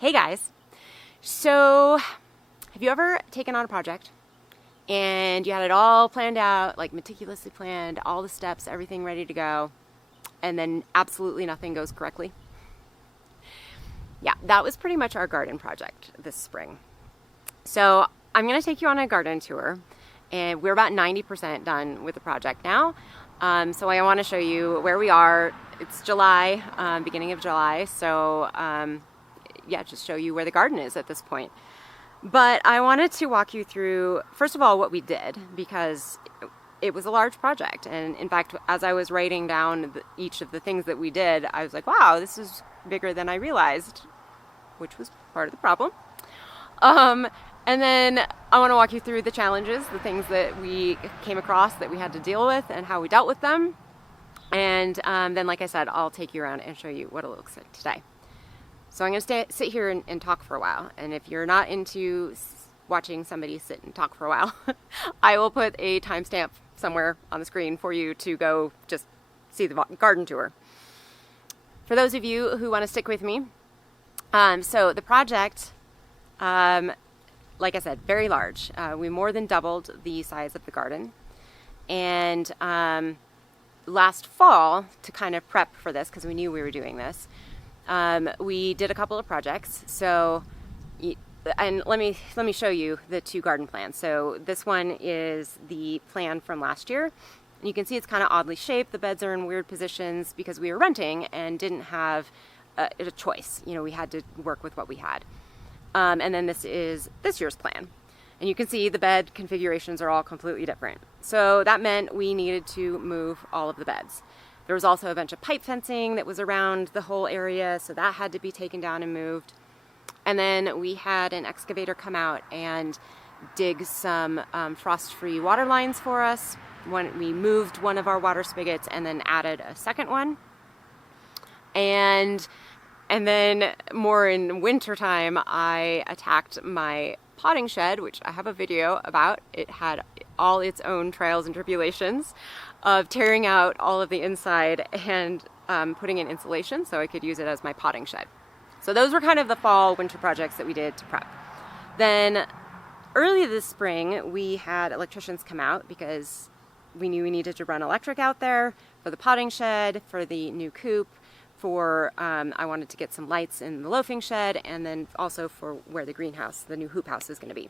Hey guys. So, have you ever taken on a project and you had it all planned out, like meticulously planned, all the steps, everything ready to go, and then absolutely nothing goes correctly? Yeah, that was pretty much our garden project this spring. So, I'm going to take you on a garden tour, and we're about 90% done with the project now. So I want to show you where we are. It's July, beginning of July, so yeah, just show you where the garden is at this point. But I wanted to walk you through, first of all, what we did, because it was a large project. And in fact, as I was writing down each of the things that we did, I was like, wow, this is bigger than I realized, which was part of the problem. And then I want to walk you through the challenges, the things that we came across that we had to deal with and how we dealt with them. And then, like I said, I'll take you around and show you what it looks like today. So I'm going to sit here and talk for a while. And if you're not into watching somebody sit and talk for a while, I will put a timestamp somewhere on the screen for you to go just see the garden tour. For those of you who want to stick with me, so the project, like I said, very large. We more than doubled the size of the garden. And last fall, to kind of prep for this, because we knew we were doing this, we did a couple of projects. So, and let me show you the two garden plans. So this one is the plan from last year. And you can see it's kind of oddly shaped. The beds are in weird positions because we were renting and didn't have a choice. You know, we had to work with what we had. And then this is this year's plan. And you can see the bed configurations are all completely different. So that meant we needed to move all of the beds. There was also a bunch of pipe fencing that was around the whole area, so that had to be taken down and moved. And then we had an excavator come out and dig some frost-free water lines for us. We moved one of our water spigots and then added a second one. And then more in wintertime, I attacked my potting shed, which I have a video about. It had all its own trials and tribulations of tearing out all of the inside and putting in insulation so I could use it as my potting shed. So those were kind of the fall winter projects that we did to prep. Then early this spring, we had electricians come out because we knew we needed to run electric out there for the potting shed, for the new coop, for I wanted to get some lights in the loafing shed, and then also for where the greenhouse, the new hoop house, is going to be.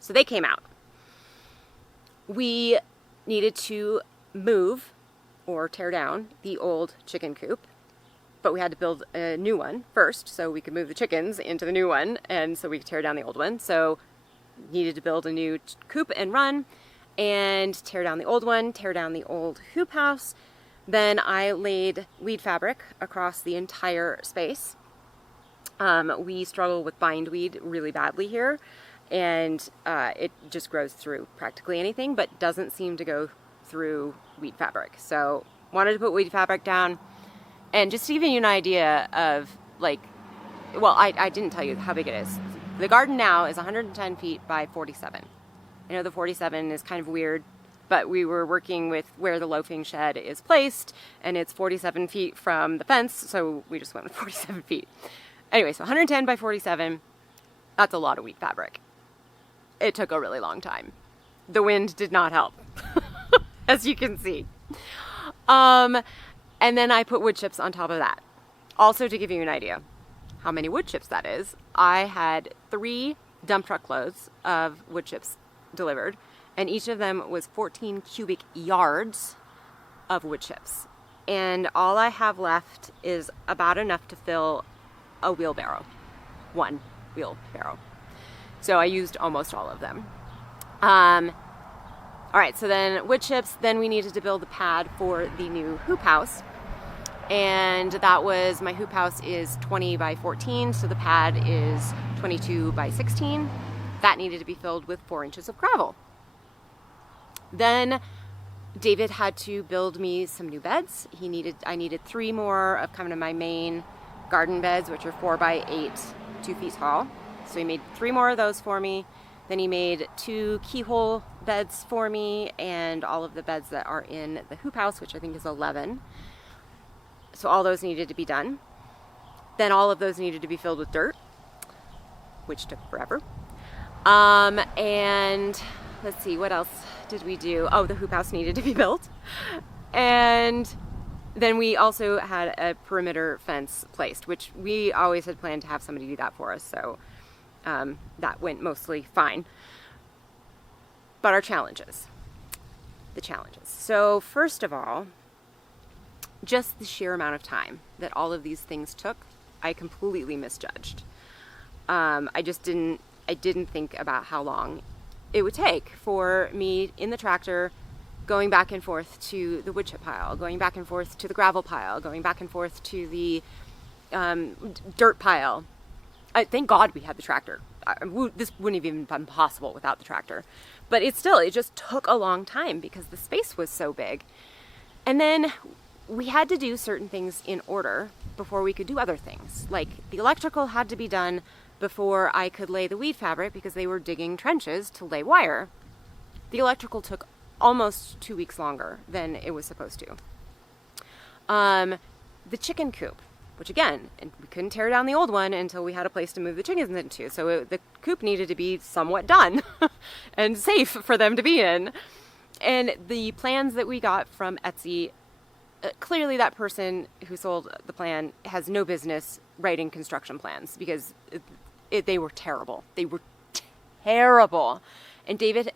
So they came out. We needed to move or tear down the old chicken coop, but we had to build a new one first so we could move the chickens into the new one, and so we could tear down the old one. So needed to build a new coop and run, and tear down the old one, tear down the old hoop house. Then I laid weed fabric across the entire space. We struggle with bindweed really badly here, and it just grows through practically anything, but doesn't seem to go through weed fabric. So wanted to put weed fabric down. And just to give you an idea of, like, well, I didn't tell you how big it is. The garden now is 110 feet by 47. I know the 47 is kind of weird, but we were working with where the loafing shed is placed, and it's 47 feet from the fence, so we just went with 47 feet. Anyway, so 110 by 47, that's a lot of wheat fabric. It took a really long time. The wind did not help, as you can see. And then I put wood chips on top of that. Also, to give you an idea how many wood chips that is, I had 3 dump truck loads of wood chips delivered, and each of them was 14 cubic yards of wood chips. And all I have left is about enough to fill a wheelbarrow, one wheelbarrow. So I used almost all of them. All right, so then wood chips, then we needed to build the pad for the new hoop house. And that was, my hoop house is 20 by 14, so the pad is 22 by 16. That needed to be filled with 4 inches of gravel. Then David had to build me some new beds. I needed 3 more of kind of my main garden beds, which are 4 by 8, 2 feet tall. So he made 3 more of those for me. Then he made 2 keyhole beds for me, and all of the beds that are in the hoop house, which I think is 11. So all those needed to be done. Then all of those needed to be filled with dirt, which took forever. And let's see, what else did we do? Oh, the hoop house needed to be built. And then we also had a perimeter fence placed, which we always had planned to have somebody do that for us. So that went mostly fine. But our challenges. The challenges. So first of all, just the sheer amount of time that all of these things took, I completely misjudged. I didn't think about how long it would take for me in the tractor, going back and forth to the wood chip pile, going back and forth to the gravel pile, going back and forth to the dirt pile. Thank God we had the tractor. This wouldn't have even been possible without the tractor. But it just took a long time because the space was so big. And then we had to do certain things in order before we could do other things. Like the electrical had to be done before I could lay the weed fabric because they were digging trenches to lay wire. The electrical took almost 2 weeks longer than it was supposed to. The chicken coop, which again, we couldn't tear down the old one until we had a place to move the chickens into. So the coop needed to be somewhat done and safe for them to be in. And the plans that we got from Etsy, clearly that person who sold the plan has no business writing construction plans because they were terrible. They were terrible. And David,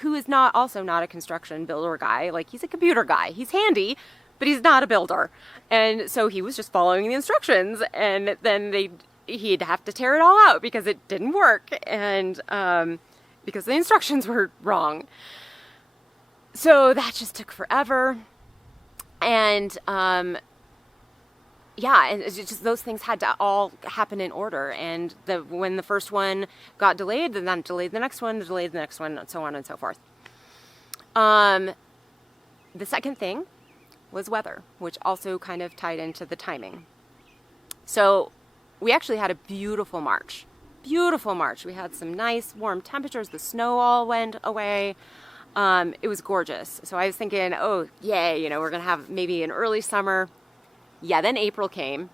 who is also not a construction builder guy, like he's a computer guy. He's handy, but he's not a builder. And so he was just following the instructions, and then he'd have to tear it all out because it didn't work, and because the instructions were wrong. So that just took forever. And and it's just those things had to all happen in order. And when the first one got delayed, then that delayed the next one, delayed the next one, and so on and so forth. The second thing was weather, which also kind of tied into the timing. So we actually had a beautiful March. Beautiful March. We had some nice warm temperatures. The snow all went away. It was gorgeous. So I was thinking, oh, yay, we're going to have maybe an early summer. Yeah, then April came,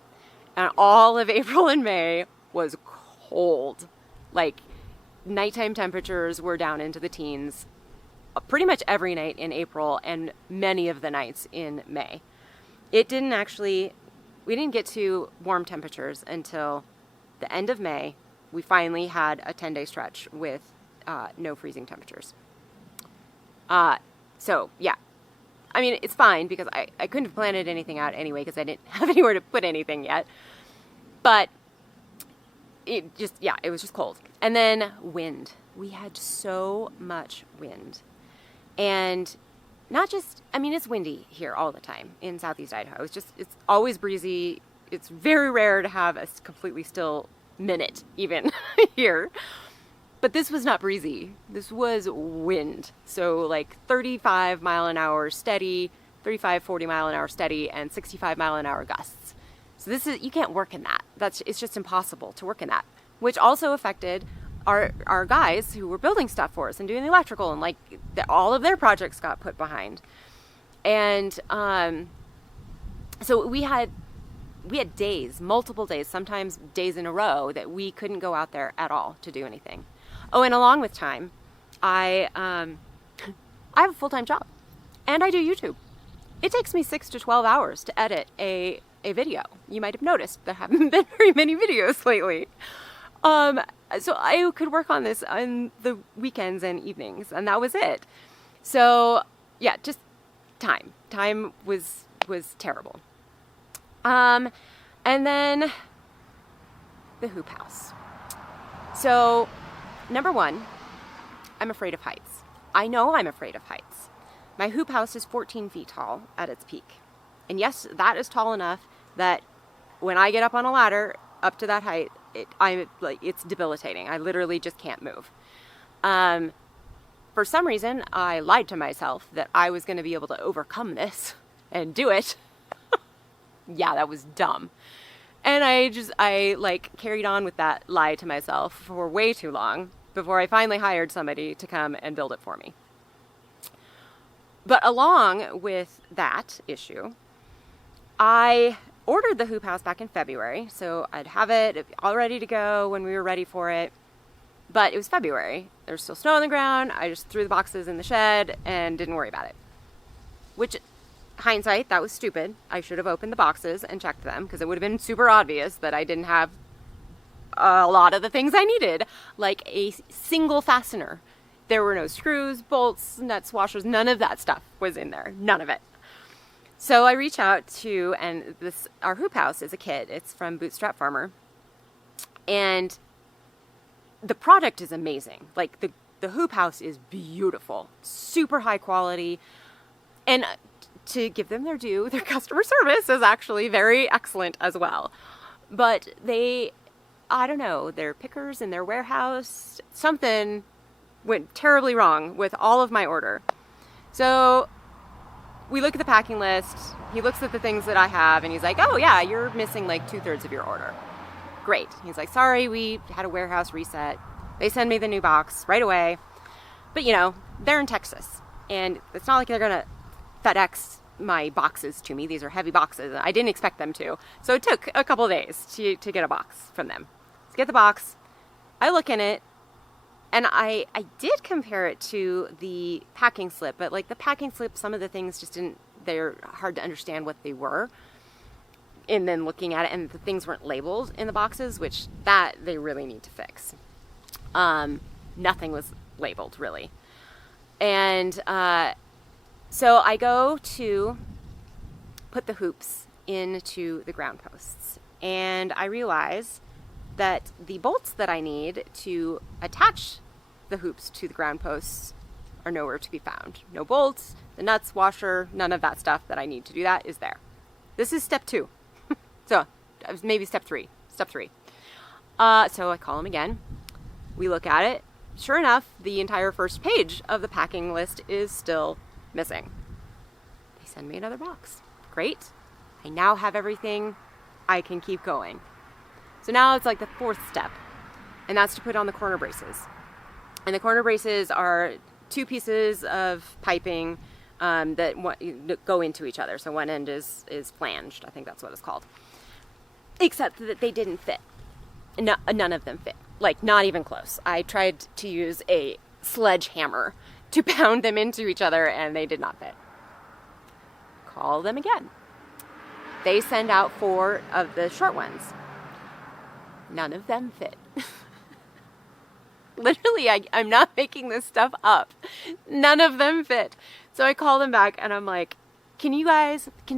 and all of April and May was cold. Like, nighttime temperatures were down into the teens pretty much every night in April and many of the nights in May. We didn't get to warm temperatures until the end of May. We finally had a 10-day stretch with no freezing temperatures. So, yeah. I mean, it's fine because I couldn't have planned anything out anyway because I didn't have anywhere to put anything yet. But it was just cold. And then wind. We had so much wind. And not just, it's windy here all the time in Southeast Idaho. It's always breezy. It's very rare to have a completely still minute even here. But this was not breezy. This was wind. So like 35 mile an hour steady, 35, 40 mile an hour steady, and 65 mile an hour gusts. So you can't work in that. It's just impossible to work in that, which also affected our guys who were building stuff for us and doing the electrical, and all of their projects got put behind. And so we had days, multiple days, sometimes days in a row that we couldn't go out there at all to do anything. Oh, and along with time, I have a full-time job, and I do YouTube. It takes me 6 to 12 hours to edit a video. You might have noticed there haven't been very many videos lately. So I could work on this on the weekends and evenings, and that was it. So yeah, just time. Time was terrible. And then the hoop house. So number one, I'm afraid of heights. I know I'm afraid of heights. My hoop house is 14 feet tall at its peak. And yes, that is tall enough that when I get up on a ladder up to that height, it's debilitating. I literally just can't move. For some reason, I lied to myself that I was going to be able to overcome this and do it. Yeah, that was dumb. And I carried on with that lie to myself for way too long before I finally hired somebody to come and build it for me. But along with that issue, I ordered the hoop house back in February, so I'd have it all ready to go when we were ready for it. But it was February. There was still snow on the ground. I just threw the boxes in the shed and didn't worry about it. Which, hindsight, that was stupid. I should have opened the boxes and checked them, because it would have been super obvious that I didn't have a lot of the things I needed, like a single fastener. There were no screws, bolts, nuts, washers, none of that stuff was in there. None of it. So I reach out to, and our hoop house is a kit. It's from Bootstrap Farmer. And the product is amazing. Like the hoop house is beautiful, super high quality. And to give them their due, their customer service is actually very excellent as well. But I don't know, their pickers in their warehouse, something went terribly wrong with all of my order. So we look at the packing list. He looks at the things that I have and he's like, oh yeah, you're missing like 2/3 of your order. Great. He's like, sorry, we had a warehouse reset. They send me the new box right away. But they're in Texas and it's not like they're going to FedEx my boxes to me. These are heavy boxes. I didn't expect them to. So it took a couple of days to get a box from them. Let's get the box. I look in it. And I did compare it to the packing slip, but like the packing slip, some of the things just they're hard to understand what they were. And then looking at it, and the things weren't labeled in the boxes, which that they really need to fix. Nothing was labeled really. And so I go to put the hoops into the ground posts, and I realize that the bolts that I need to attach the hoops to the ground posts are nowhere to be found. No bolts, the nuts, washer, none of that stuff that I need to do that is there. This is step 2. So maybe step 3. Step 3. So I call him again. We look at it. Sure enough, the entire first page of the packing list is still missing. They send me another box. Great. I now have everything. I can keep going. So now it's like the 4th step, and that's to put on the corner braces. And the corner braces are 2 pieces of piping that go into each other. So one end is flanged. I think that's what it's called. Except that they didn't fit. None of them fit. Like, not even close. I tried to use a sledgehammer to pound them into each other, and they did not fit. Call them again. They send out 4 of the short ones. None of them fit. Literally, I'm not making this stuff up. None of them fit. So I call them back and I'm like, can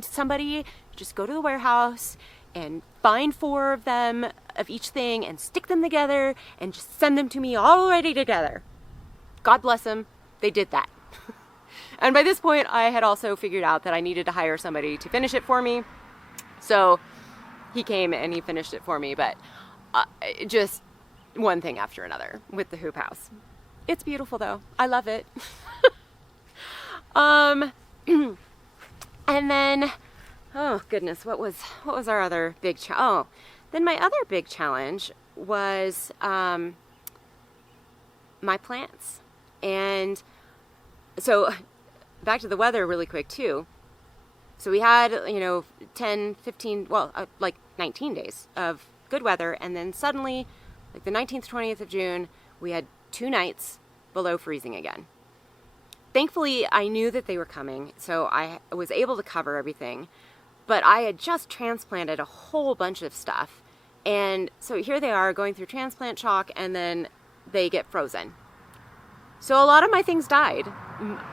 somebody just go to the warehouse and find 4 of them of each thing and stick them together and just send them to me all ready together. God bless them. They did that. And by this point, I had also figured out that I needed to hire somebody to finish it for me. So he came and he finished it for me, but just one thing after another with the hoop house. It's beautiful though. I love it. And then, oh goodness, what was our other big then my other big challenge was my plants. And so back to the weather really quick too. So we had, 10, 15, like 19 days of good weather, and then suddenly, like the 19th, 20th of June, we had 2 nights below freezing again. Thankfully, I knew that they were coming, so I was able to cover everything, but I had just transplanted a whole bunch of stuff, and so here they are going through transplant shock, and then they get frozen. So a lot of my things died.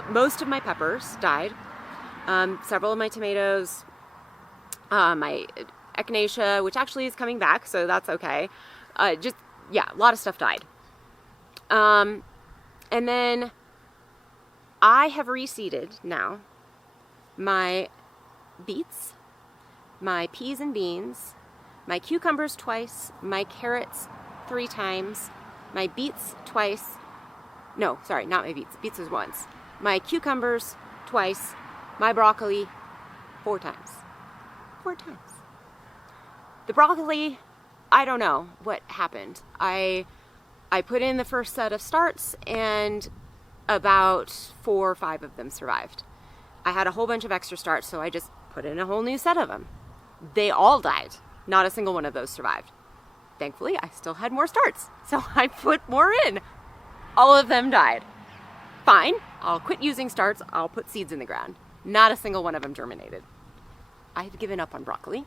Most of my peppers died, several of my tomatoes, my echinacea, which actually is coming back, so that's okay. A lot of stuff died. And then I have reseeded now my beets, my peas and beans, my cucumbers twice, my carrots 3 times, my beets twice. No, sorry, not my beets. Beets was once. My cucumbers twice, my broccoli 4 times. 4 times. The broccoli, I don't know what happened. I put in the first set of starts and about 4 or 5 of them survived. I had a whole bunch of extra starts, so I just put in a whole new set of them. They all died. Not a single one of those survived. Thankfully, I still had more starts, so I put more in. All of them died. Fine, I'll quit using starts, I'll put seeds in the ground. Not a single one of them germinated. I have given up on broccoli.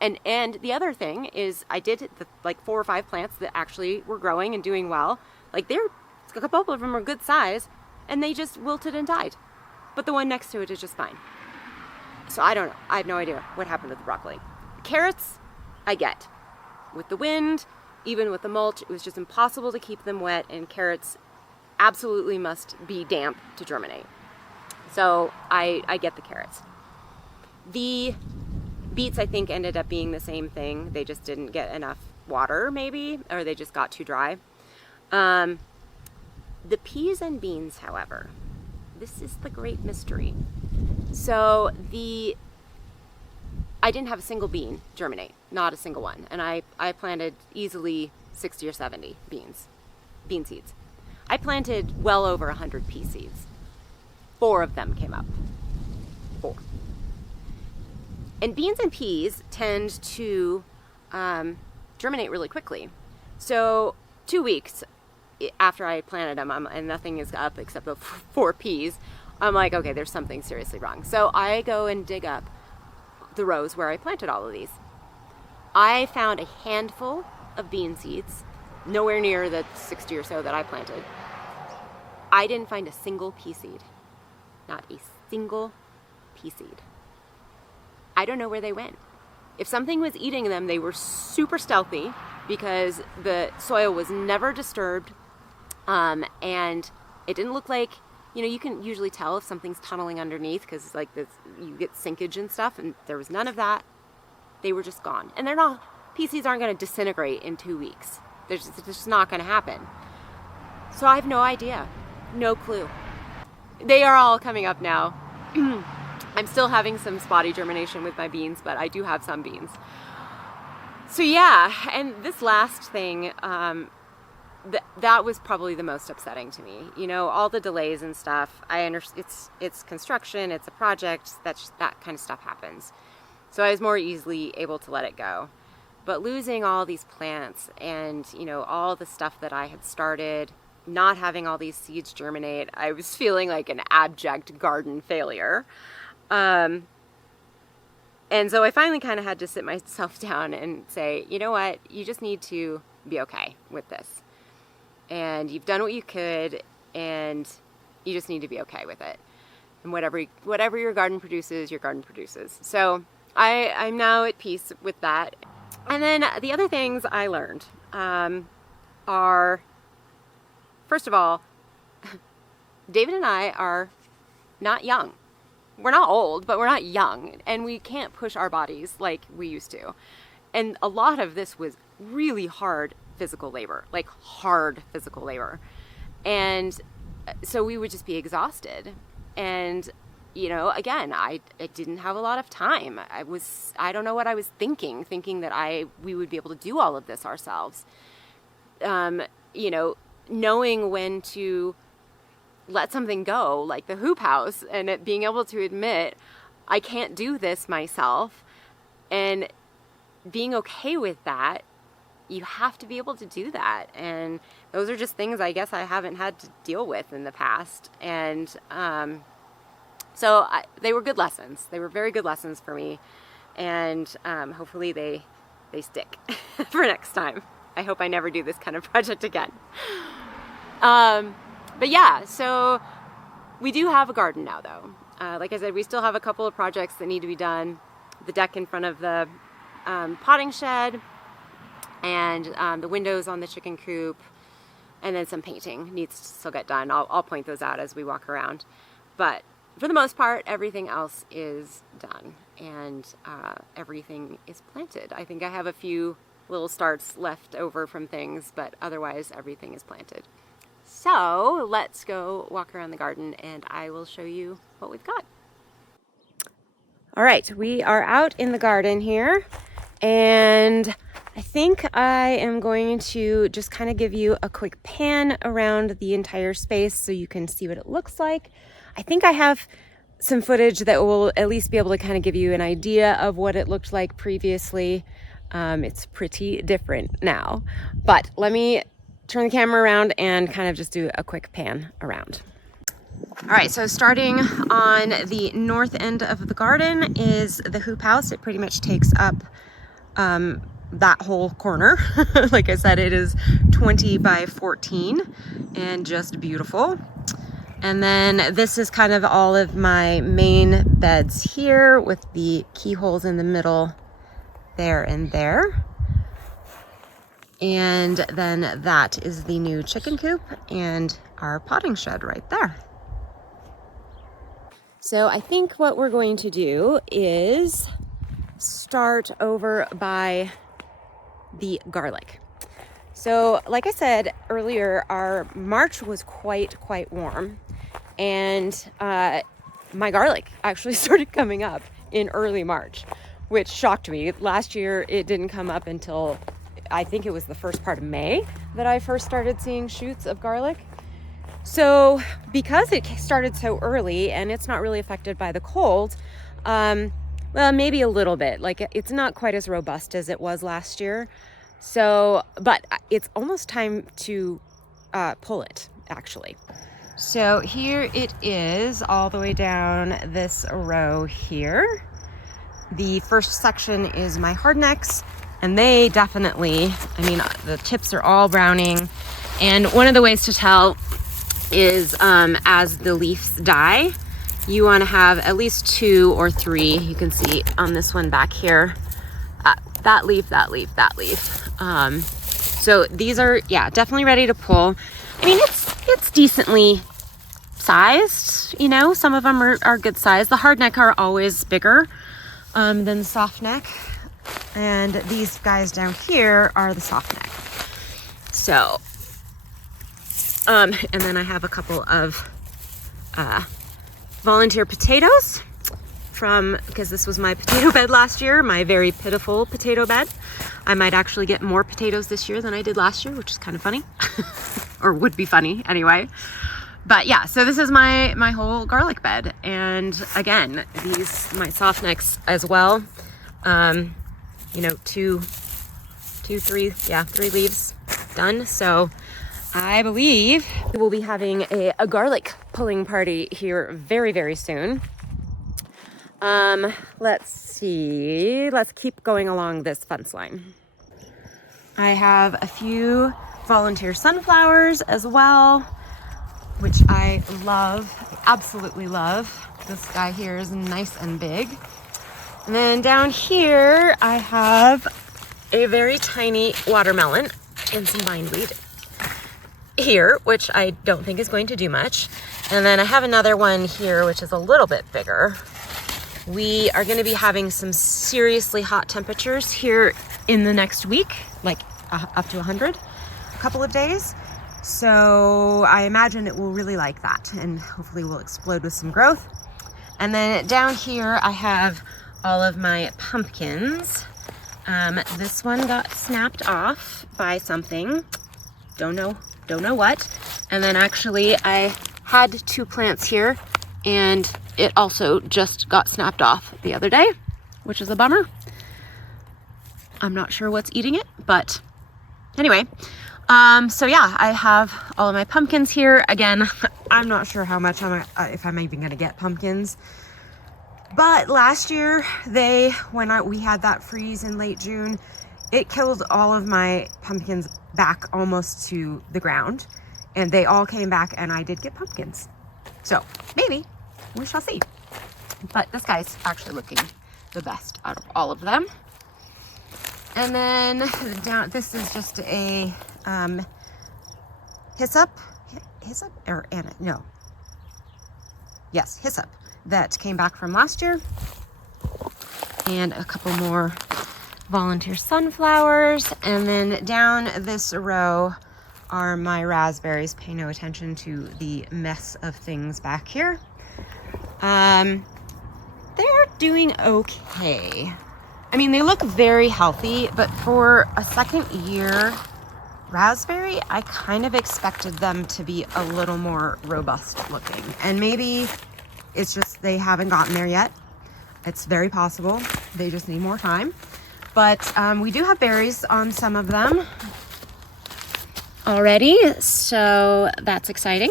And the other thing is I did like 4 or 5 plants that actually were growing and doing well. Like a couple of them are good size, and they just wilted and died. But the one next to it is just fine. So I don't know. I have no idea what happened with the broccoli. Carrots, I get. With the wind, even with the mulch, it was just impossible to keep them wet, and carrots absolutely must be damp to germinate. So I get the carrots. The beets, I think, ended up being the same thing. They just didn't get enough water, maybe, or they just got too dry. The peas and beans, however, this is the great mystery. So I didn't have a single bean germinate, not a single one. And I planted easily 60 or 70 bean seeds. I planted well over 100 pea seeds. 4 of them came up. 4. And beans and peas tend to germinate really quickly. So 2 weeks after I planted them, and nothing is up except the 4 peas, I'm like, okay, there's something seriously wrong. So I go and dig up the rows where I planted all of these. I found a handful of bean seeds, nowhere near the 60 or so that I planted. I didn't find a single pea seed. Not a single pea seed. I don't know where they went. If something was eating them, they were super stealthy because the soil was never disturbed, and it didn't look like, you can usually tell if something's tunneling underneath because like this, you get sinkage and stuff, and there was none of that. They were just gone. And pea seeds aren't going to disintegrate in 2 weeks. It's just not going to happen. So I have no idea. No clue. They are all coming up now. I'm still having some spotty germination with my beans, but I do have some beans. So yeah, and this last thing, that was probably the most upsetting to me. All the delays and stuff. I understand it's construction, it's a project, that kind of stuff happens. So I was more easily able to let it go. But losing all these plants and, all the stuff that I had started, not having all these seeds germinate, I was feeling like an abject garden failure. And so I finally kind of had to sit myself down and say, you know what, you just need to be okay with this. And you've done what you could, and you just need to be okay with it. And whatever your garden produces, your garden produces. So I'm now at peace with that. And then the other things I learned are, first of all, David and I are not young. We're not old, but we're not young, and we can't push our bodies like we used to. And a lot of this was really hard physical labor, like hard physical labor. And so we would just be exhausted. And, again, I didn't have a lot of time. I don't know what I was thinking that we would be able to do all of this ourselves. Knowing when to let something go, like the hoop house, and being able to admit I can't do this myself, and being okay with that. You have to be able to do that, and those are just things I guess I haven't had to deal with in the past. And so they were good lessons. They were very good lessons for me, and hopefully they stick for next time. I hope I never do this kind of project again. But yeah, so we do have a garden now, though. Like I said, we still have a couple of projects that need to be done. The deck in front of the potting shed, and the windows on the chicken coop, and then some painting needs to still get done. I'll point those out as we walk around. But for the most part, everything else is done, and everything is planted. I think I have a few little starts left over from things, but otherwise everything is planted. So let's go walk around the garden, and I will show you what we've got. All right, we are out in the garden here, and I think I am going to just kind of give you a quick pan around the entire space so you can see what it looks like. I think I have some footage that will at least be able to kind of give you an idea of what it looked like previously. It's pretty different now, but let me turn the camera around and kind of just do a quick pan around. All right, so starting on the north end of the garden is the hoop house. It pretty much takes up that whole corner. Like I said, it is 20 by 14 and just beautiful. And then this is kind of all of my main beds here with the keyholes in the middle there and there. And then that is the new chicken coop and our potting shed right there. So I think what we're going to do is start over by the garlic. So like I said earlier, our March was quite warm, and my garlic actually started coming up in early March, which shocked me. Last year it didn't come up until I think it was the first part of May that I first started seeing shoots of garlic. So because it started so early and it's not really affected by the cold, well, maybe a little bit, like it's not quite as robust as it was last year. So, but it's almost time to pull it, actually. So here it is all the way down this row here. The first section is my hardnecks, and they definitely, I mean, the tips are all browning. And one of the ways to tell is as the leaves die, you want to have at least 2 or 3. You can see on this one back here, that leaf. So these are, yeah, definitely ready to pull. I mean, it's decently sized, you know, some of them are good size. The hard neck are always bigger than the soft neck. And these guys down here are the soft neck. So, and then I have a couple of volunteer potatoes because this was my potato bed last year, my very pitiful potato bed. I might actually get more potatoes this year than I did last year, which is kind of funny, or would be funny anyway. But yeah, so this is my whole garlic bed. And again, these, my soft necks as well. You know, 3 leaves done. So I believe we will be having a garlic pulling party here very soon. Let's see. Let's keep going along this fence line. I have a few volunteer sunflowers as well, which I love. I absolutely love. This guy here is nice and big. And then down here, I have a very tiny watermelon and some bindweed here, which I don't think is going to do much. And then I have another one here, which is a little bit bigger. We are going to be having some seriously hot temperatures here in the next week, like up to 100, a couple of days. So I imagine it will really like that, and hopefully will explode with some growth. And then down here, I have all of my pumpkins. This one got snapped off by something. Don't know what. And then actually I had 2 plants here, and it also just got snapped off the other day, which is a bummer. I'm not sure what's eating it, but anyway. So yeah, I have all of my pumpkins here. Again, I'm not sure how much if I'm even gonna get pumpkins. But last year, when we had that freeze in late June, it killed all of my pumpkins back almost to the ground, and they all came back, and I did get pumpkins. So maybe, we shall see. But this guy's actually looking the best out of all of them. And then down, this is just a hyssop that came back from last year, and a couple more volunteer sunflowers. And then down this row are my raspberries. Pay no attention to the mess of things back here. They're doing okay. I mean, they look very healthy, but for a second year raspberry, I kind of expected them to be a little more robust looking. And maybe it's just perhaps they haven't gotten there yet. It's very possible. They just need more time. But we do have berries on some of them already, so that's exciting.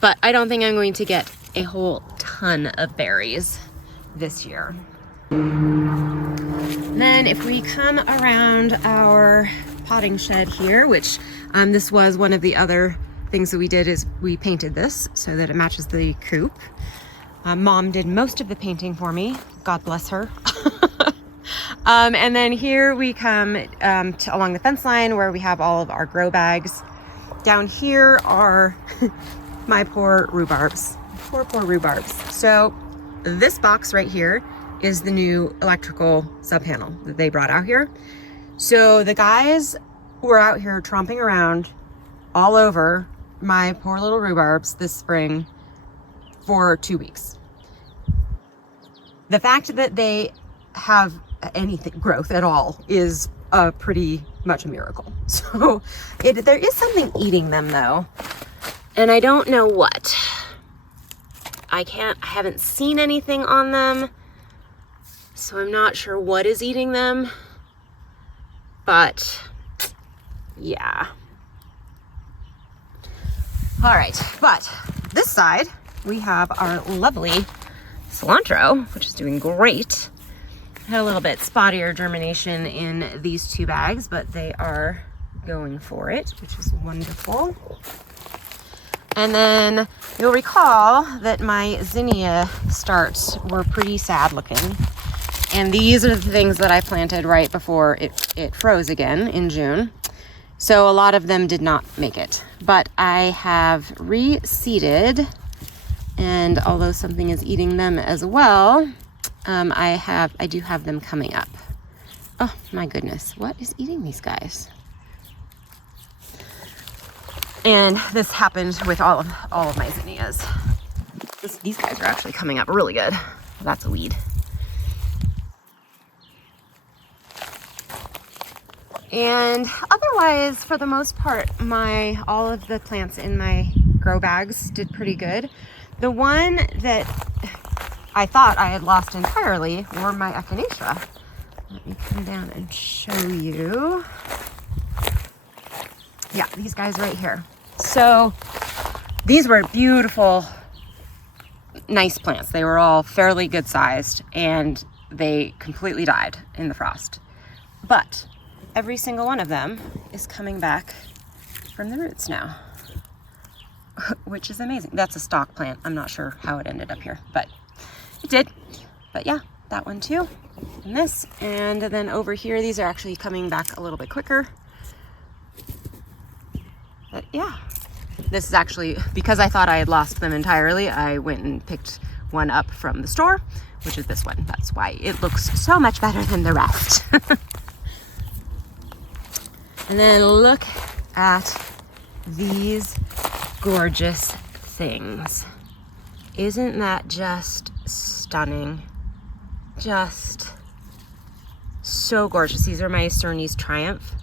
But I don't think I'm going to get a whole ton of berries this year. Then if we come around our potting shed here, which this was one of the other things that we did, is we painted this so that it matches the coop. Mom did most of the painting for me. God bless her. And then here we come along the fence line where we have all of our grow bags. Down here are my poor rhubarbs. Poor rhubarbs. So this box right here is the new electrical sub panel that they brought out here. So the guys were out here tromping around all over my poor little rhubarbs this spring for 2 weeks. The fact that they have anything growth at all is pretty much a miracle. So there is something eating them though, and I don't know what. I haven't seen anything on them, so I'm not sure what is eating them, but yeah. All right, but this side, we have our lovely cilantro, which is doing great. Had a little bit spottier germination in these 2 bags, but they are going for it, which is wonderful. And then you'll recall that my zinnia starts were pretty sad looking. And these are the things that I planted right before it froze again in June. So a lot of them did not make it, but I have reseeded, and although something is eating them as well, I do have them coming up. Oh my goodness, what is eating these guys? And this happened with all of my zinnias. These guys are actually coming up really good. That's a weed. And otherwise, for the most part, all of the plants in my grow bags did pretty good. The one that I thought I had lost entirely were my echinacea. Let me come down and show you. Yeah, these guys right here. So these were beautiful, nice plants. They were all fairly good sized, and they completely died in the frost. But every single one of them is coming back from the roots now, which is amazing. That's a stock plant. I'm not sure how it ended up here, but it did. But yeah, that one too, and this. And then over here, these are actually coming back a little bit quicker. But yeah, this is actually, because I thought I had lost them entirely, I went and picked one up from the store, which is this one. That's why it looks so much better than the rest. And then look at these gorgeous things. Isn't that just stunning? Just so gorgeous. These are my Cernese Triumph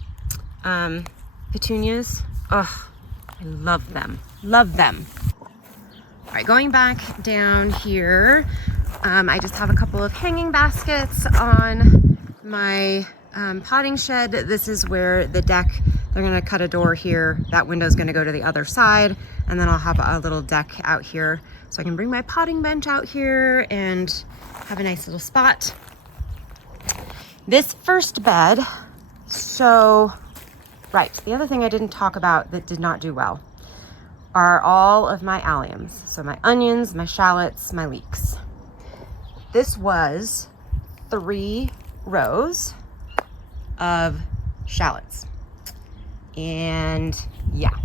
petunias. Oh, I love them. Love them. All right, going back down here, I just have a couple of hanging baskets on my potting shed. This is where the deck, they're gonna cut a door here. That window's gonna go to the other side, and then I'll have a little deck out here so I can bring my potting bench out here and have a nice little spot. This first bed, right, the other thing I didn't talk about that did not do well are all of my alliums. So my onions, my shallots, my leeks. This was 3 rows of shallots. And yeah,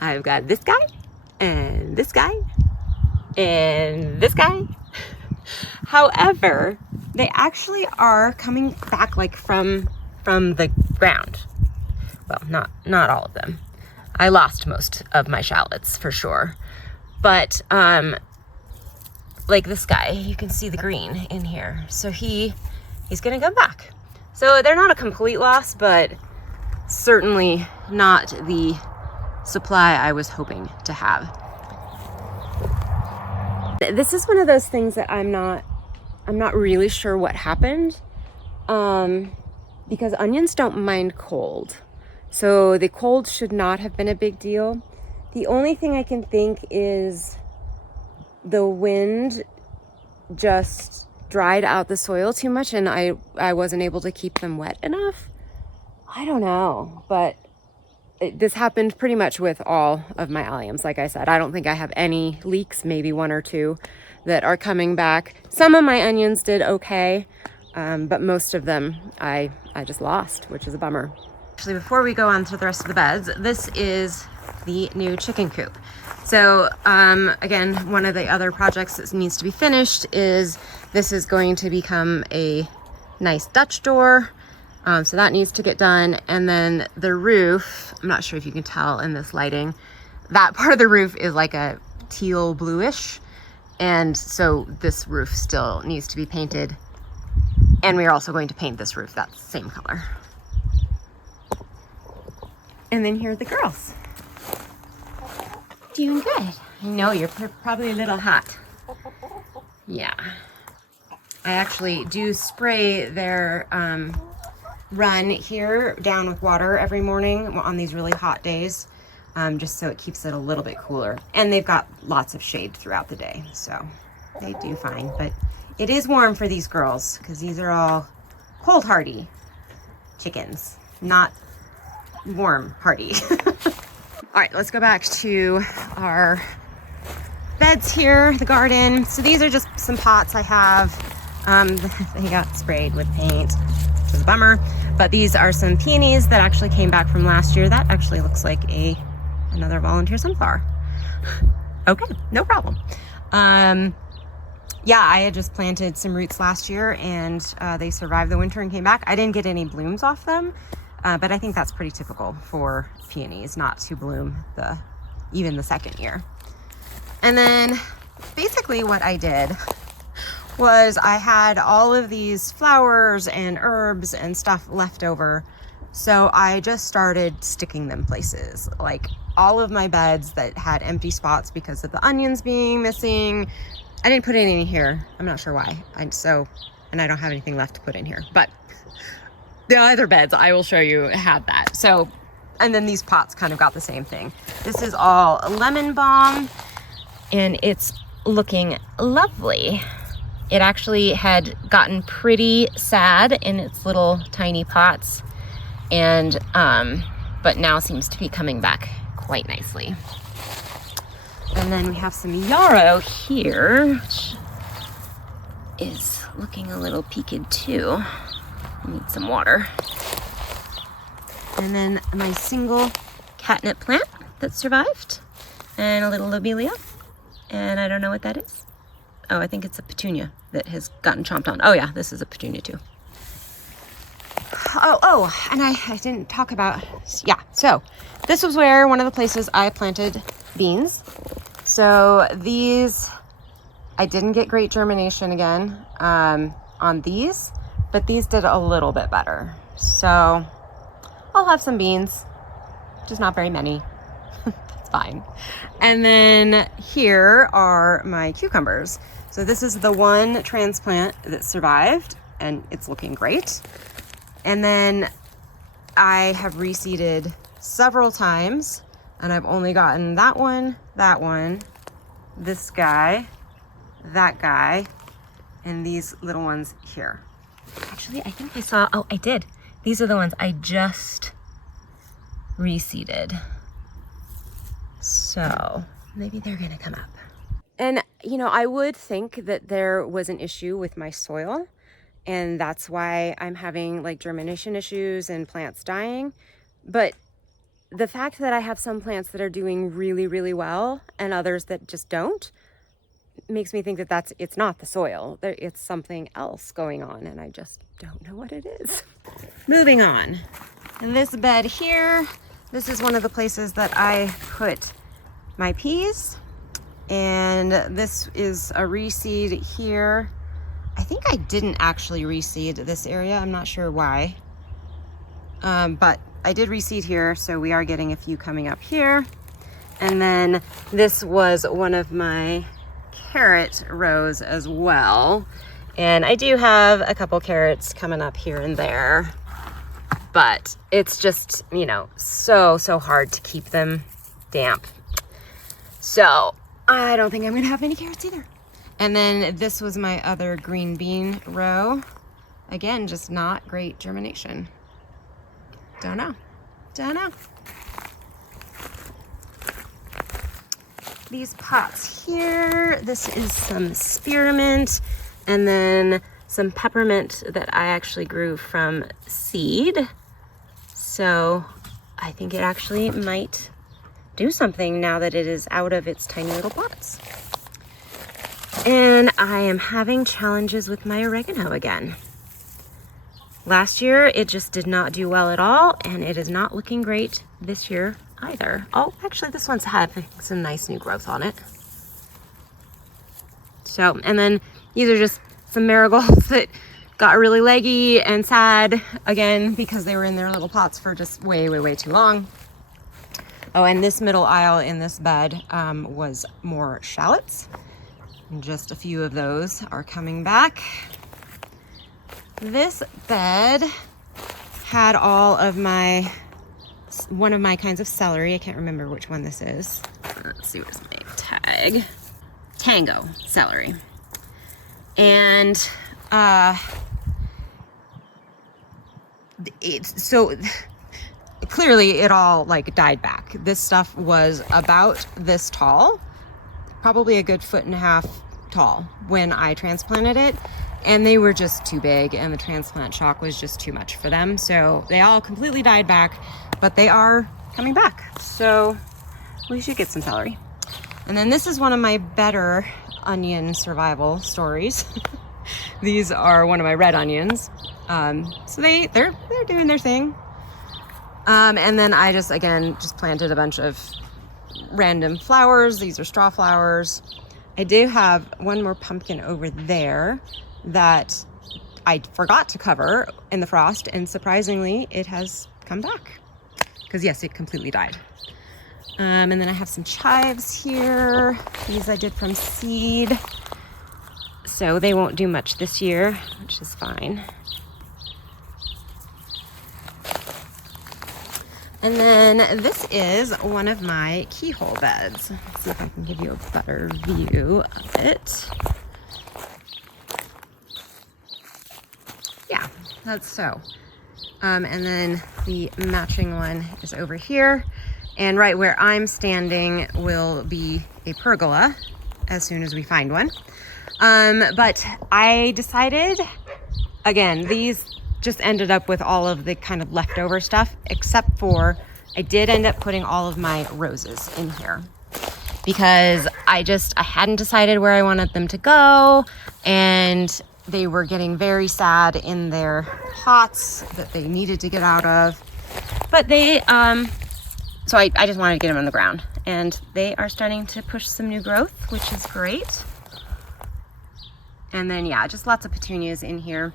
I've got this guy and this guy and this guy. However, they actually are coming back like from the ground. Well, not all of them. I lost most of my shallots for sure. But like this guy, you can see the green in here. So he's gonna come back. So they're not a complete loss, but certainly not the supply I was hoping to have. This is one of those things that I'm not really sure what happened, because onions don't mind cold. So the cold should not have been a big deal. The only thing I can think is the wind just dried out the soil too much and I wasn't able to keep them wet enough. I don't know, but this happened pretty much with all of my alliums. Like I said, I don't think I have any leaks, maybe one or two that are coming back. Some of my onions did okay, but most of them I just lost, which is a bummer. Actually, before we go on to the rest of the beds, this is the new chicken coop. So again, one of the other projects that needs to be finished is this is going to become a nice Dutch door. So that needs to get done. And then the roof, I'm not sure if you can tell in this lighting, that part of the roof is like a teal bluish. And so this roof still needs to be painted. And we're also going to paint this roof that same color. And then here are the girls. Doing good. I know you're probably a little hot. Yeah. I actually do spray their run here down with water every morning on these really hot days, just so it keeps it a little bit cooler. And they've got lots of shade throughout the day, so they do fine. But it is warm for these girls because these are all cold hardy chickens, not warm hardy. All right, let's go back to our beds here, the garden. So these are just some pots I have. They got sprayed with paint, which is a bummer. But these are some peonies that actually came back from last year. That actually looks like another volunteer sunflower. Okay, no problem. Yeah, I had just planted some roots last year and they survived the winter and came back. I didn't get any blooms off them. But I think that's pretty typical for peonies not to bloom even the second year. And then basically what I did was I had all of these flowers and herbs and stuff left over. So I just started sticking them places. Like all of my beds that had empty spots because of the onions being missing. I didn't put any in here. I'm not sure why. And I don't have anything left to put in here. But the other beds I will show you had that. So, and then these pots kind of got the same thing. This is all lemon balm and it's looking lovely. It actually had gotten pretty sad in its little tiny pots and but now seems to be coming back quite nicely. And then we have some yarrow here, which is looking a little peaked too. Need some water. And then my single catnip plant that survived, and a little lobelia, and I don't know what that is. Oh, I think it's a petunia that has gotten chomped on. Oh yeah, this is a petunia too. Oh, and I didn't talk about, yeah, so this was where one of the places I planted beans. So these, I didn't get great germination again on these, but these did a little bit better. So I'll have some beans, just not very many. That's fine. And then here are my cucumbers. So this is the one transplant that survived and it's looking great. And then I have reseeded several times and I've only gotten that one, this guy, that guy, and these little ones here. Actually, I think I saw, oh, I did. These are the ones I just reseeded. So maybe they're gonna come up. And, you know, I would think that there was an issue with my soil, and that's why I'm having like germination issues and plants dying. But the fact that I have some plants that are doing really, really well and others that just don't makes me think that it's not the soil. It's something else going on, and I just don't know what it is. Moving on. In this bed here, this is one of the places that I put my peas. And this is a reseed here. I think I didn't actually reseed this area. I'm not sure why. But I did reseed here, so we are getting a few coming up here. And then this was one of my carrot rows as well. And I do have a couple carrots coming up here and there, but it's just, you know, so hard to keep them damp. So I don't think I'm gonna have any carrots either. And then this was my other green bean row. Again, just not great germination. Don't know. These pots here, this is some spearmint and then some peppermint that I actually grew from seed. So I think it actually might do something now that it is out of its tiny little pots. And I am having challenges with my oregano again. Last year, it just did not do well at all, and it is not looking great this year either. Oh, actually, this one's having some nice new growth on it. So, and then these are just some marigolds that got really leggy and sad again because they were in their little pots for just way too long. Oh, and this middle aisle in this bed was more shallots. And just a few of those are coming back. This bed had all of one of my kinds of celery. I can't remember which one this is. Let's see, what is my tag? Tango celery. And so clearly it all like died back. This stuff was about this tall, probably a good 1.5 feet tall when I transplanted it, and they were just too big and the transplant shock was just too much for them. So they all completely died back, but they are coming back. So we should get some celery. And then this is one of my better onion survival stories. These are one of my red onions. So they're doing their thing. And then I just planted a bunch of random flowers. These are straw flowers. I do have one more pumpkin over there that I forgot to cover in the frost, and surprisingly, it has come back. Because yes, it completely died. And then I have some chives here. These I did from seed. So they won't do much this year, which is fine. And then this is one of my keyhole beds. Let's see if I can give you a better view of it. Yeah, that's so. And then the matching one is over here. And right where I'm standing will be a pergola as soon as we find one. But I decided, again, these just ended up with all of the kind of leftover stuff, except for I did end up putting all of my roses in here because I hadn't decided where I wanted them to go, and they were getting very sad in their pots that they needed to get out of. But they, so I just wanted to get them on the ground, and they are starting to push some new growth, which is great. And then, yeah, just lots of petunias in here.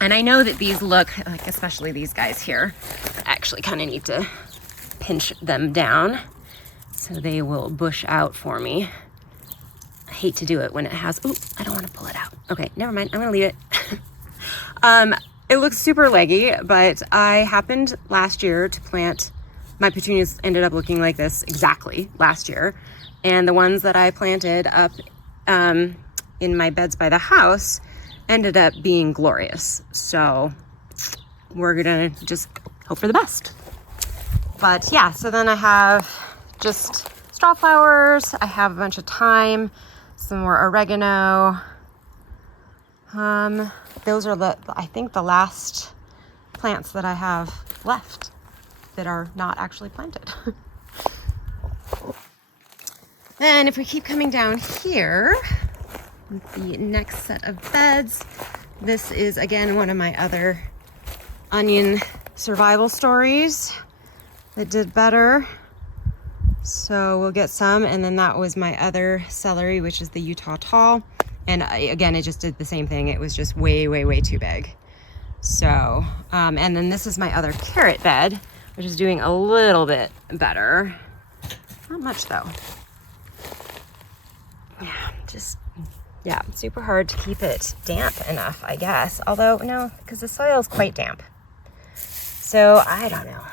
And I know that these look like, especially these guys here, I actually kind of need to pinch them down so they will bush out for me. I hate to do it when it has, ooh, I don't want to pull it out. Okay, never mind, I'm gonna leave it. It looks super leggy, but I happened last year to plant, my petunias ended up looking like this exactly last year. And the ones that I planted up in my beds by the house ended up being glorious. So we're gonna just hope for the best. But yeah, so then I have just straw flowers. I have a bunch of thyme, some more oregano. Those are I think the last plants that I have left that are not actually planted. Then if we keep coming down here, the next set of beds, this is again one of my other onion survival stories that did better. So we'll get some, and then that was my other celery, which is the Utah Tall. And again, it just did the same thing. It was just way too big. So, and then this is my other carrot bed, which is doing a little bit better. Not much though. Yeah, just, yeah, super hard to keep it damp enough, I guess. Although, no, because the soil is quite damp. So I don't know.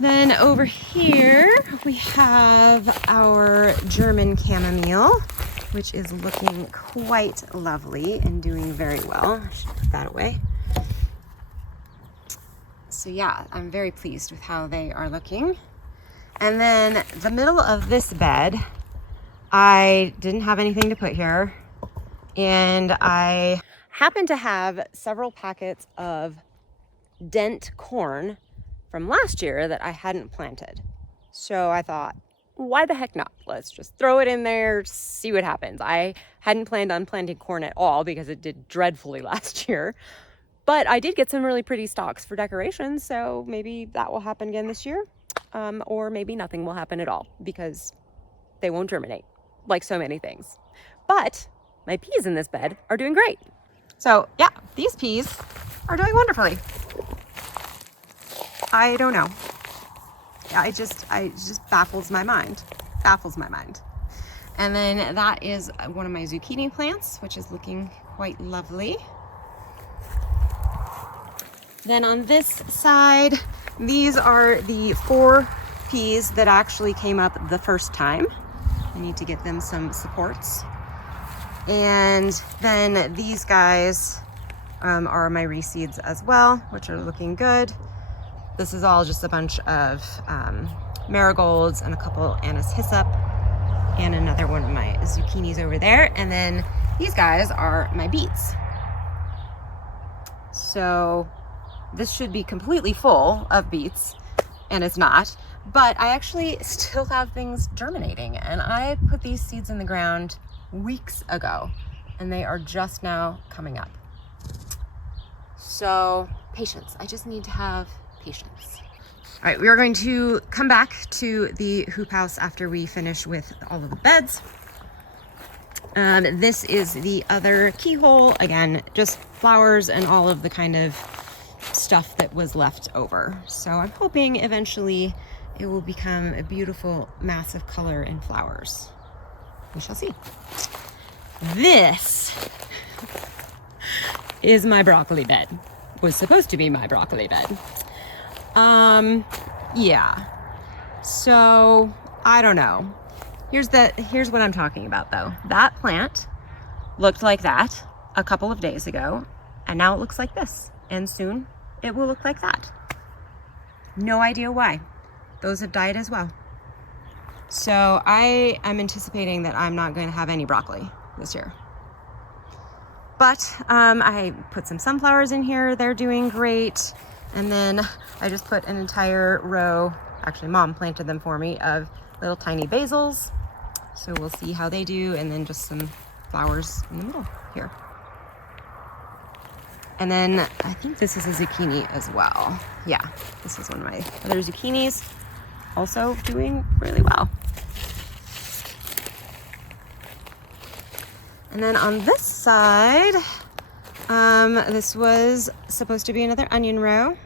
Then over here, we have our German chamomile, which is looking quite lovely and doing very well. I should put that away. So yeah, I'm very pleased with how they are looking. And then the middle of this bed, I didn't have anything to put here. And I happen to have several packets of dent corn from last year that I hadn't planted. So I thought, why the heck not? Let's just throw it in there, see what happens. I hadn't planned on planting corn at all because it did dreadfully last year. But I did get some really pretty stalks for decoration, so maybe that will happen again this year. Or maybe nothing will happen at all because they won't germinate, like so many things. But my peas in this bed are doing great. So yeah, these peas are doing wonderfully. I don't know. It just baffles my mind. And then that is one of my zucchini plants, which is looking quite lovely. Then on this side, these are the 4 peas that actually came up the first time. I need to get them some supports. And then these guys are my reseeds as well, which are looking good. This is all just a bunch of marigolds and a couple anise hyssop and another one of my zucchinis over there. And then these guys are my beets. So this should be completely full of beets, and it's not. But I actually still have things germinating, and I put these seeds in the ground weeks ago, and they are just now coming up. So patience. I just need to have patience. All right, we are going to come back to the hoop house after we finish with all of the beds. This is the other keyhole. Again, just flowers and all of the kind of stuff that was left over. So I'm hoping eventually it will become a beautiful mass of color and flowers. We shall see. This is my broccoli bed. Was supposed to be my broccoli bed. Yeah. So I don't know. Here's what I'm talking about though. That plant looked like that a couple of days ago, and now it looks like this. And soon it will look like that. No idea why. Those have died as well. So I am anticipating that I'm not going to have any broccoli this year. But I put some sunflowers in here. They're doing great. And then I just put an entire row, actually Mom planted them for me, of little tiny basils. So we'll see how they do. And then just some flowers in the middle here. And then I think this is a zucchini as well. Yeah, this is one of my other zucchinis. Also doing really well. And then on this side, this was supposed to be another onion row.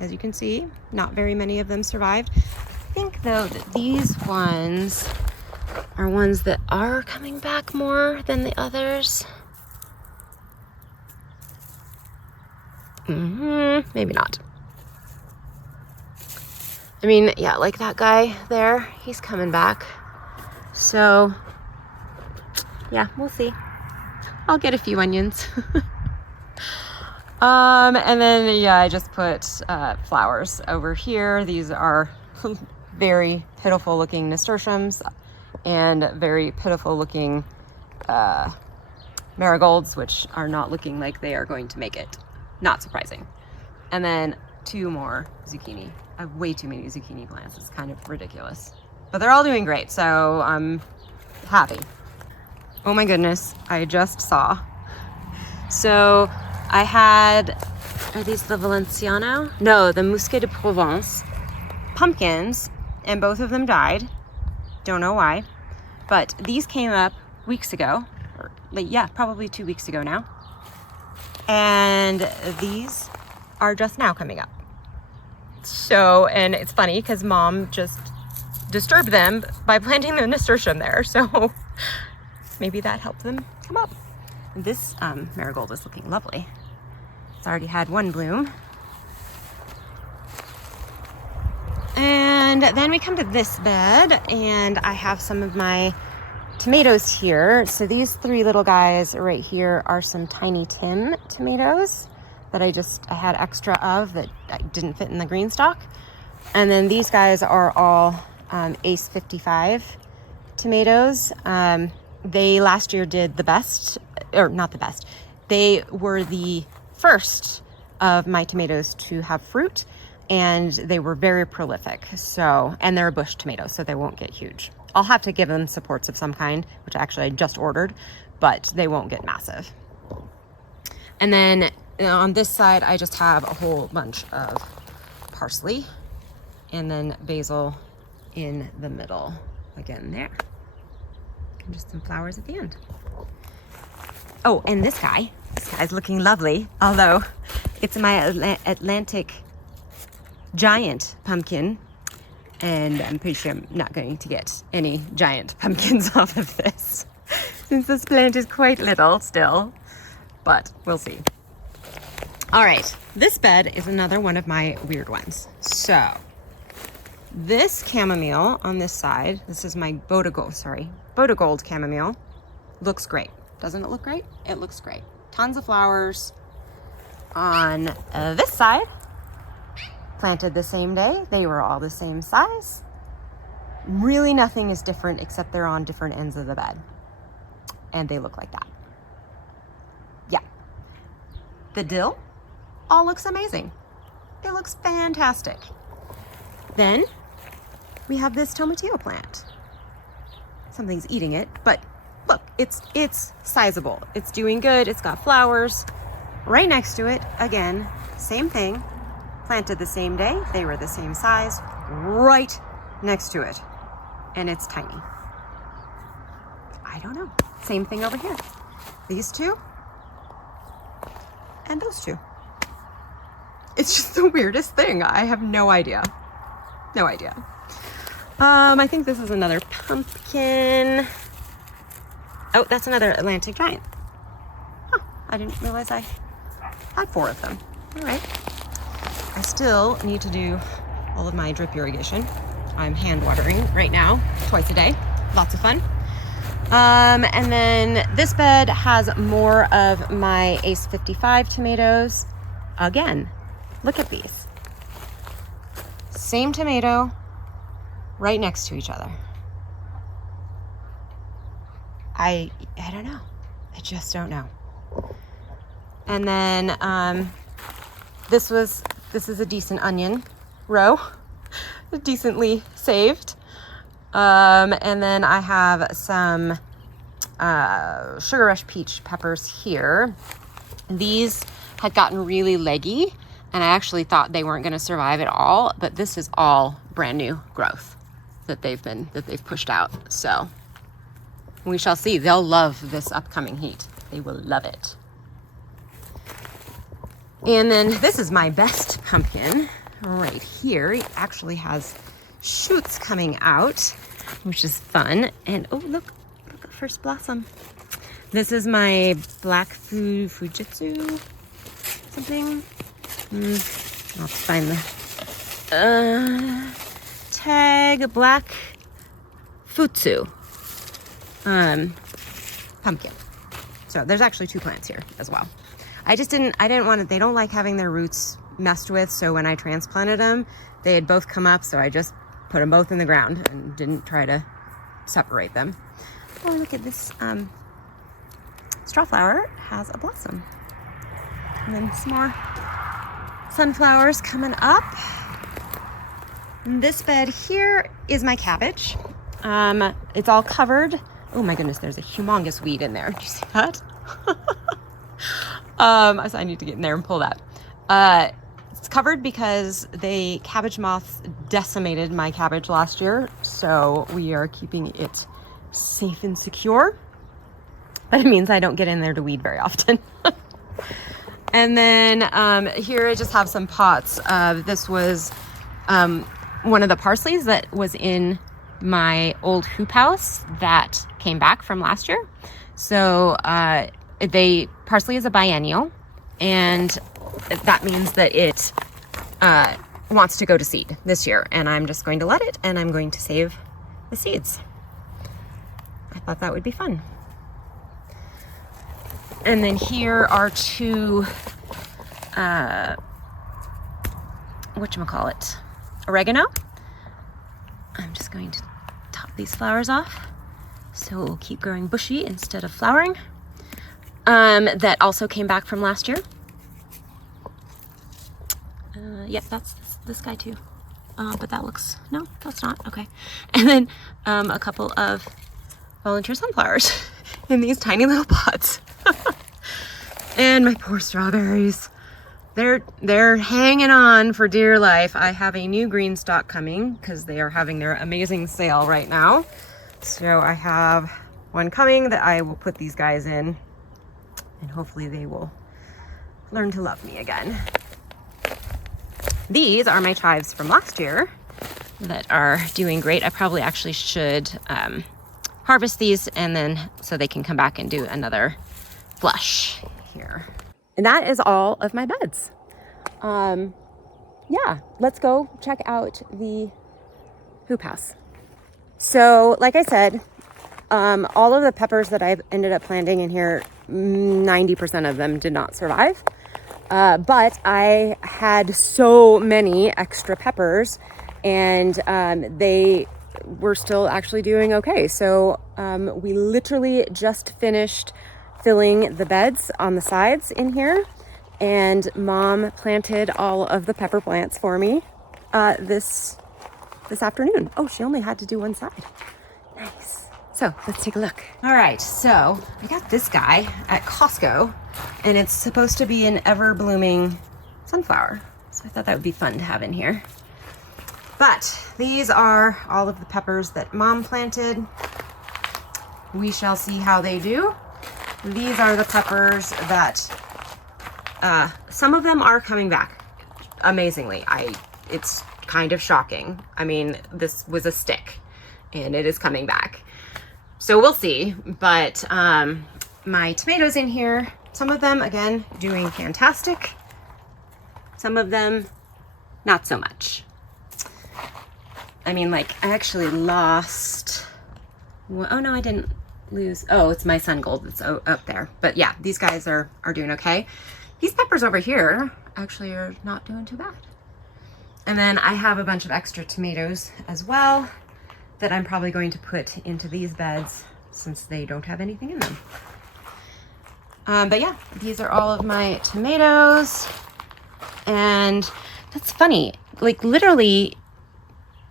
As you can see, not very many of them survived. I think though that these ones are ones that are coming back more than the others. Maybe not. I mean, yeah, like that guy there, he's coming back. So, yeah, we'll see. I'll get a few onions. And then, yeah, I just put flowers over here. These are very pitiful looking nasturtiums and very pitiful looking marigolds, which are not looking like they are going to make it. Not surprising. And then 2 more zucchini. I have way too many zucchini plants. It's kind of ridiculous. But they're all doing great, so I'm happy. Oh my goodness, I just saw. So I had, are these the Valenciano? No, the Muscat de Provence pumpkins, and both of them died. Don't know why. But these came up weeks ago. Or, yeah, probably 2 weeks ago now. And these are just now coming up. So, and it's funny because Mom just disturb them by planting the nasturtium there. So maybe that helped them come up. This marigold is looking lovely. It's already had one bloom. And then we come to this bed, and I have some of my tomatoes here. So these three little guys right here are some Tiny Tim tomatoes that I had extra of that didn't fit in the green stock. And then these guys are all Ace 55 tomatoes. They last year did the best, or not the best. They were the first of my tomatoes to have fruit, and they were very prolific. So, and they're a bush tomato, so they won't get huge. I'll have to give them supports of some kind, which actually I just ordered, but they won't get massive. And then on this side, I just have a whole bunch of parsley and then basil in the middle again there. And just some flowers at the end. Oh, and this guy's looking lovely, although it's my Atlantic giant pumpkin, and I'm pretty sure I'm not going to get any giant pumpkins off of this since this plant is quite little still, but we'll see. All right, this bed is another one of my weird ones. So this chamomile on this side, this is my Bodegold chamomile, looks great. Doesn't it look great? It looks great. Tons of flowers. On this side, planted the same day. They were all the same size. Really nothing is different except they're on different ends of the bed. And they look like that. Yeah. The dill all looks amazing. It looks fantastic. Then we have this tomatillo plant. Something's eating it, but look, it's sizable. It's doing good. It's got flowers. Right next to it, again, same thing. Planted the same day. They were the same size. Right next to it. And it's tiny. I don't know. Same thing over here. These two and those two. It's just the weirdest thing. I have no idea. No idea. I think this is another pumpkin. Oh, that's another Atlantic giant. Huh, I didn't realize I had 4 of them. All right. I still need to do all of my drip irrigation. I'm hand watering right now, twice a day. Lots of fun. And then this bed has more of my Ace 55 tomatoes. Again, look at these. Same tomato, right next to each other. I don't know. I just don't know. And then this is a decent onion row, decently saved. And then I have some Sugar Rush peach peppers here. These had gotten really leggy, and I actually thought they weren't going to survive at all, but this is all brand new growth that they've pushed out. So we shall see. They'll love this upcoming heat. They will love it. And then this is my best pumpkin right here. It actually has shoots coming out, which is fun. And oh, look at first blossom. This is my black Fujitsu something. I'll find the tag. Black Futsu pumpkin. So there's actually 2 plants here as well. I didn't want it. They don't like having their roots messed with. So when I transplanted them, they had both come up. So I just put them both in the ground and didn't try to separate them. Oh, look at this. Strawflower has a blossom. And then some more sunflowers coming up. And this bed here is my cabbage. It's all covered. Oh my goodness, there's a humongous weed in there. Do you see that? So I need to get in there and pull that. It's covered because the cabbage moths decimated my cabbage last year. So we are keeping it safe and secure. But it means I don't get in there to weed very often. And then here I just have some pots. This was one of the parsleys that was in my old hoop house that came back from last year. So parsley is a biennial, and that means that it wants to go to seed this year, and I'm just going to let it, and I'm going to save the seeds. I thought that would be fun. And then here are two whatchamacallit, oregano. I'm just going to top these flowers off so it will keep growing bushy instead of flowering. That also came back from last year. Yep, that's this guy too. But that looks, no, that's not, okay. And then a couple of volunteer sunflowers in these tiny little pots. And my poor strawberries. They're hanging on for dear life. I have a new green stock coming because they are having their amazing sale right now. So I have one coming that I will put these guys in, and hopefully they will learn to love me again. These are my chives from last year that are doing great. I probably actually should harvest these, and then so they can come back and do another flush here. And that is all of my beds. Yeah, let's go check out the hoop house. So like I said, all of the peppers that I've ended up planting in here, 90% of them did not survive. But I had so many extra peppers, and they were still actually doing okay. So we literally just finished filling the beds on the sides in here, and Mom planted all of the pepper plants for me this afternoon. Oh, she only had to do one side. Nice. So let's take a look. All right, so I got this guy at Costco, and it's supposed to be an ever-blooming sunflower. So I thought that would be fun to have in here. But these are all of the peppers that Mom planted. We shall see how they do. These are the peppers that some of them are coming back amazingly. It's kind of shocking. I mean, this was a stick and it is coming back. So we'll see. But my tomatoes in here, some of them, again, doing fantastic. Some of them, not so much. I mean, like, I actually lost, oh no, I didn't lose. Oh, it's my sun gold that's up there. But yeah, these guys are doing okay. These peppers over here actually are not doing too bad. And then I have a bunch of extra tomatoes as well that I'm probably going to put into these beds since they don't have anything in them. But yeah, these are all of my tomatoes. And that's funny, like literally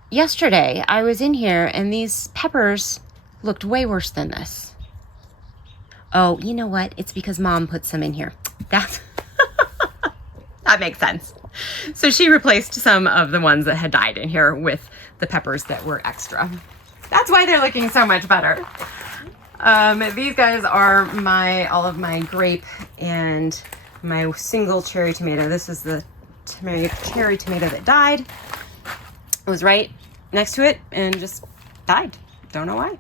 yesterday I was in here and these peppers looked way worse than this. Oh, you know what? It's because Mom put some in here. That makes sense. So she replaced some of the ones that had died in here with the peppers that were extra. That's why they're looking so much better. These guys are all of my grape and my single cherry tomato. This is the cherry tomato that died. It was right next to it and just died. Don't know why.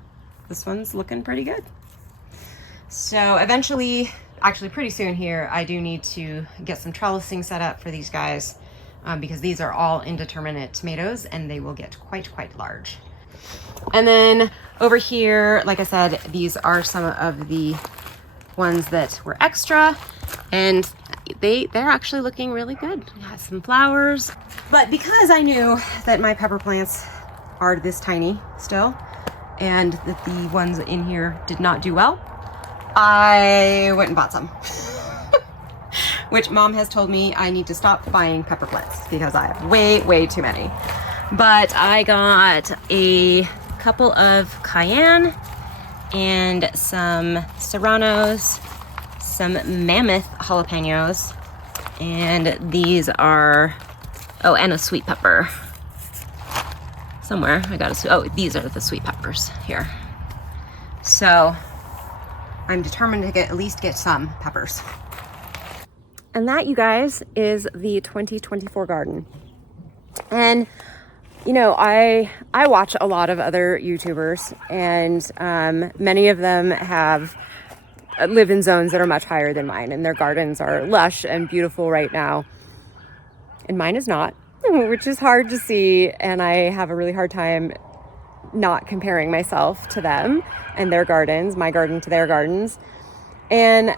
This one's looking pretty good. So eventually, actually pretty soon here, I do need to get some trellising set up for these guys because these are all indeterminate tomatoes and they will get quite large. And then over here, like I said, these are some of the ones that were extra, and they're actually looking really good. It has some flowers. But because I knew that my pepper plants are this tiny still, and that the ones in here did not do well, I went and bought some. Which Mom has told me I need to stop buying pepper plants because I have way too many. But I got a couple of cayenne and some serranos, some mammoth jalapenos, and these are, oh, and a sweet pepper. Somewhere I got these are the sweet peppers here. So I'm determined to at least get some peppers. And that, you guys, is the 2024 garden. And You know, I watch a lot of other YouTubers, and many of them have live in zones that are much higher than mine, and their gardens are lush and beautiful right now. And mine is not, which is hard to see, and I have a really hard time not comparing myself to them and their gardens, my garden to their gardens. And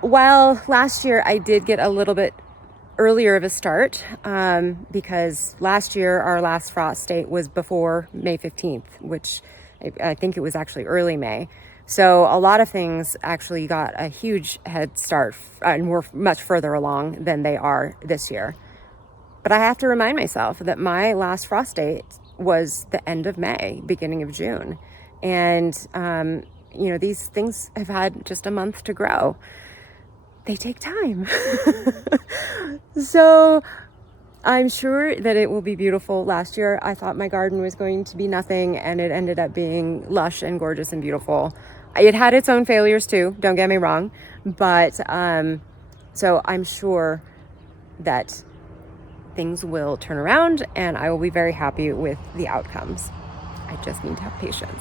while last year I did get a little bit earlier of a start, because last year our last frost date was before May 15th, which I think it was actually early May. So a lot of things actually got a huge head start and were much further along than they are this year. But I have to remind myself that my last frost date was the end of May, beginning of June. And, you know, these things have had just a month to grow. They take time. So I'm sure that it will be beautiful. Last year, I thought my garden was going to be nothing, and it ended up being lush and gorgeous and beautiful. It had its own failures too, don't get me wrong. But so I'm sure that things will turn around and I will be very happy with the outcomes. I just need to have patience.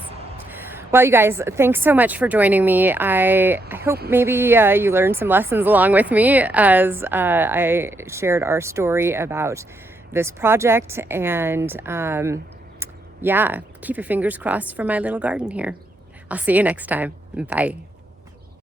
Well, you guys, thanks so much for joining me. I hope maybe you learned some lessons along with me as I shared our story about this project. And yeah, keep your fingers crossed for my little garden here. I'll see you next time. Bye.